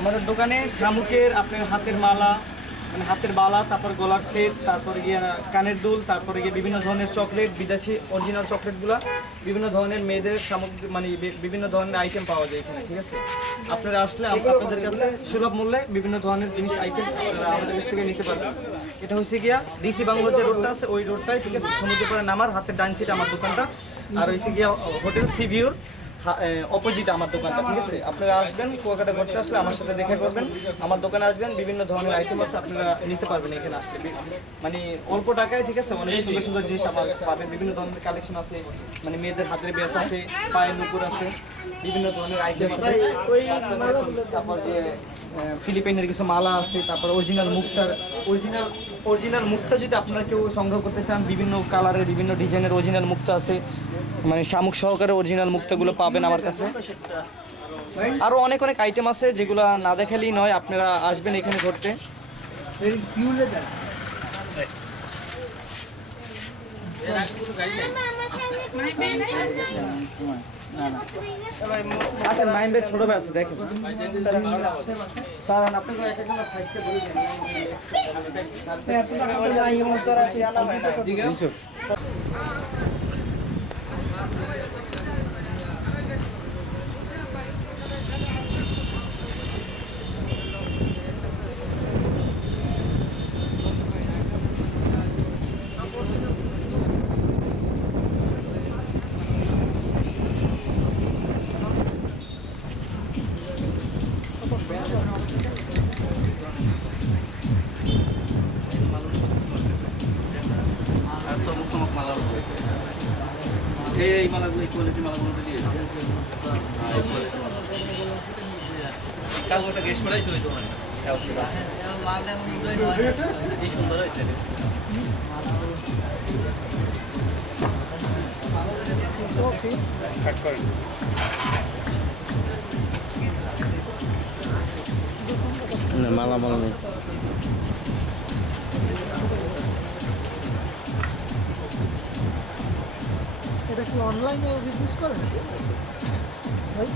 আমাদের দোকানে শামুকের আপনার হাতের মালা, মানে হাতের বালা, তারপর গলার সেট, তারপর গিয়ে কানের দুল, তারপরে গিয়ে বিভিন্ন ধরনের চকলেট, বিদেশি অরিজিনাল চকলেটগুলো, বিভিন্ন ধরনের মেয়েদের সামগ্রী, মানে বিভিন্ন ধরনের আইটেম পাওয়া যায় এখানে। ঠিক আছে, আপনারা আসলে আপনাদের কাছে সুলভ মূল্যে বিভিন্ন ধরনের জিনিস আইটেম আমাদের কাছ থেকে নিতে পারবেন। এটা হচ্ছে গিয়া ডিসি বাংলার যে রোডটা আছে ওই রোডটাই, ঠিক আছে, সমুদ্রপাড়ে নামার হাতের ডান সাইডে আমার দোকানটা, আর হচ্ছে গিয়া হোটেল সিভিউর অপোজিট আমার দোকানটা। ঠিক আছে, আপনারা আসবেন, কুয়াকাটা ঘুরতে আসলে আমার সাথে দেখা করবেন, আমার দোকানে আসবেন, বিভিন্ন ধরনের আইটেম আছে আপনারা নিতে পারবেন এখানে আসলে, মানে অল্প টাকায়। ঠিক আছে, অনেক সুন্দর সুন্দর জিনিস আমার কাছে পাবেন, বিভিন্ন ধরনের কালেকশন আছে, মানে মেয়েদের হাতের ব্যাস আছে, পায়ের নুপুর আছে, বিভিন্ন ধরনের আইটেম আছে, তারপর যে ফিলিপাইনের কিছু মালা আছে, তারপর অরিজিনাল মুক্তা যদি আপনারা কেউ সংগ্রহ করতে চান, বিভিন্ন কালারের বিভিন্ন ডিজাইনের অরিজিনাল মুক্তা আছে, মানে শামুক সহকারে অরিজিনাল মুক্তাগুলো পাবেন আমার কাছে। আরও অনেক অনেক আইটেম আছে যেগুলো না দেখালেই নয়, আপনারা আসবেন এখানে ঘুরতে। আচ্ছা, মাইম ভাই ছোট ভাই আছে, দেখেন স্যার আপনাকে সাইজটা বলে দেন। এই মালাগুলো, এই কোয়ালিটি মালাগুলো দিয়ে কাল ওটা গেস্ট পড়াইছে ওই দোকানে, এই সুন্দর হয়েছে। মালা মালা নেই। এটা কি অনলাইনে বিজনেস করেন ভাই?